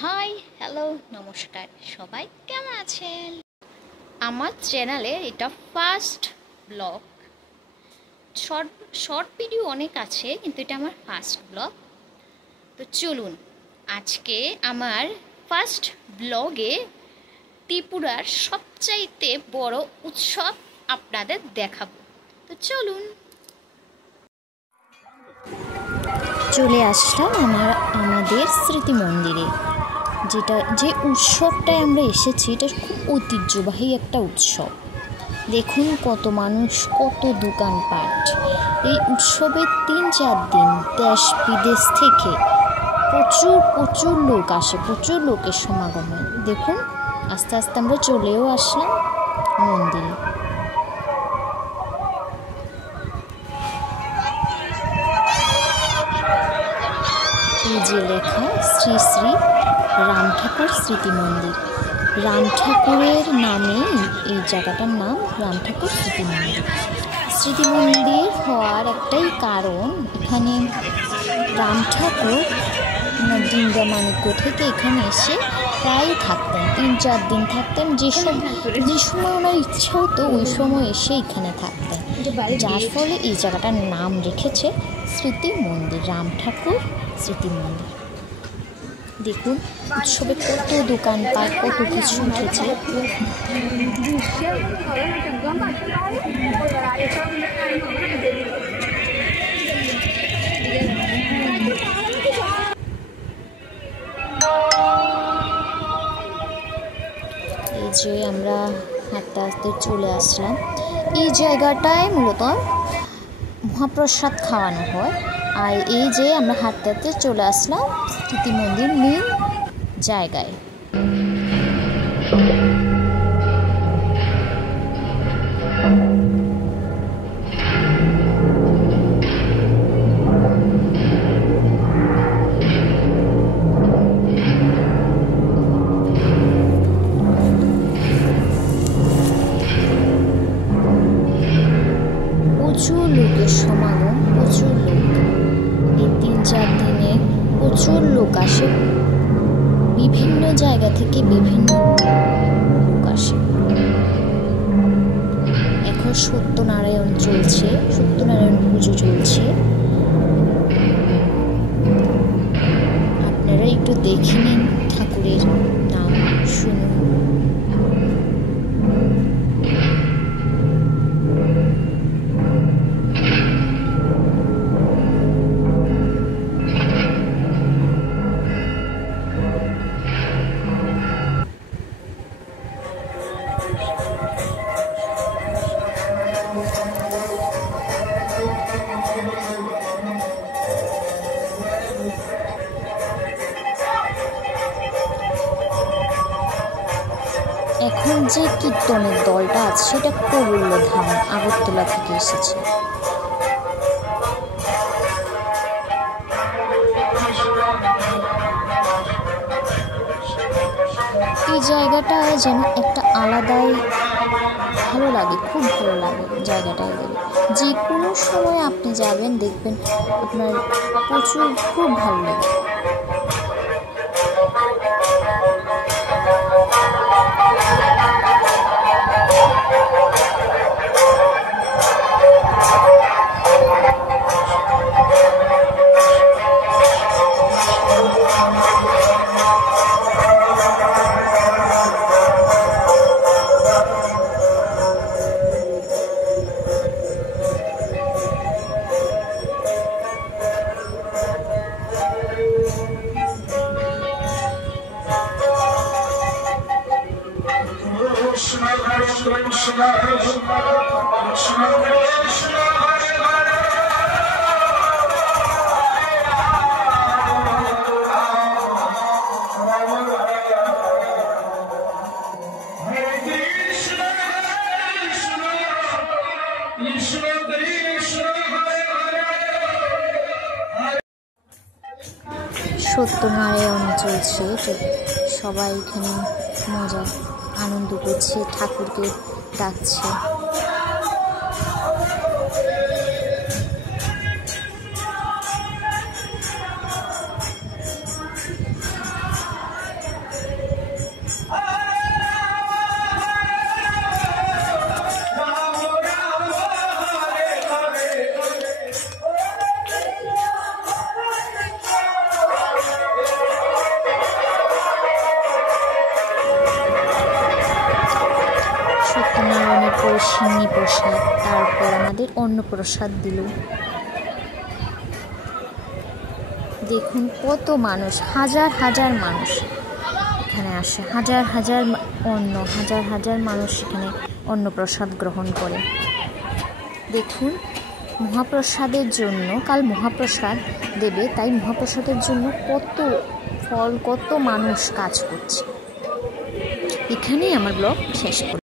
High, hello, নমস্কার। সবাই কেমন আছেন? আমার চ্যানেলে এটা first blog. Short short video অনেক আছে, কিন্তু এটা আমার ফার্স্ট ব্লগ। তো চলুন, আজকে আমার ফার্স্ট ব্লগে ত্রিপুরার সবচাইতে বড় উৎসব আপনাদের দেখাবো। তো চলুন। চলে আসলাম আমাদের স্মৃতি মন্দিরে। যে উৎসবটায় আমরা এসেছি, এটা খুব ঐতিহ্যবাহী একটা উৎসব। দেখুন কত মানুষ, কত দোকানপাট। এই উৎসবের 3-4 দিন দেশ বিদেশ থেকে প্রচুর লোক আসে, প্রচুর লোকের সমাগম হয়। দেখুন আস্তে আস্তে আমরা চলেও আসলাম মন্দিরে। এই যে লেখা শ্রী শ্রী রাম ঠাকুর স্মৃতি মন্দির। রাম ঠাকুরের নামেই এই জায়গাটার নাম রাম ঠাকুর স্মৃতি মন্দির। স্মৃতি মন্দির হওয়ার একটাই কারণ, এখানে রাম ঠাকুর ডিঙ্গামানিক্য থেকে এখানে এসে প্রায় থাকতেন, 3-4 দিন থাকতেন। যে সময় ওনার ইচ্ছা হতো ওই সময় এসে এখানে থাকতেন, যার ফলে এই জায়গাটার নাম রেখেছে স্মৃতি মন্দির, রাম ঠাকুর স্মৃতি মন্দির। দেখুন উৎসবে কত দোকানপাট, কত কিছু উঠেছে। এই যে আমরা হাঁটতে হাঁটতে চলে আসলাম। এই জায়গাটায় মূলত মহাপ্রসাদ খাওয়ানো হয়। আর এই যে আমরা হাঁটতে হাঁটতে চলে আসলাম স্মৃতি মন্দির মেন জায়গায়। প্রচুর লোকের সমাগম, প্রচুর লোক। এই 3-4 দিনে প্রচুর লোক আসে, বিভিন্ন জায়গা থেকে বিভিন্ন লোক আসে। এখন সত্যনারায়ণ চলছে, সত্যনারায়ণ পুজো চলছে। আপনারা একটু দেখে নিন, ঠাকুরের নাম শুনুন। এখন যে কীর্তনের দলটা আছে সেটা কৌল্যধাম আগরতলা থেকে এসেছে। এই জায়গাটা যেন একটা আলাদাই ভালো লাগে, খুব ভালো লাগে জায়গাটায় গেলে। যে কোনো সময় আপনি যাবেন, দেখবেন আপনার খুব ভালো লাগে। সত্যনারায়ণ চলছে, সবাই এখানে মজা আনন্দ করছে, ঠাকুরকে ডাকছে। সিন্নি প্রসাদ, তারপর আমাদের অন্নপ্রসাদ দিল। দেখুন কত মানুষ, হাজার হাজার মানুষ এখানে আসে, হাজার হাজার মানুষ এখানে অন্নপ্রসাদ গ্রহণ করে। দেখুন মহাপ্রসাদের জন্য, কাল মহাপ্রসাদ দেবে, তাই মহাপ্রসাদের জন্য কত ফল, কত মানুষ কাজ করছে। এখানেই আমার ব্লগ শেষ করি।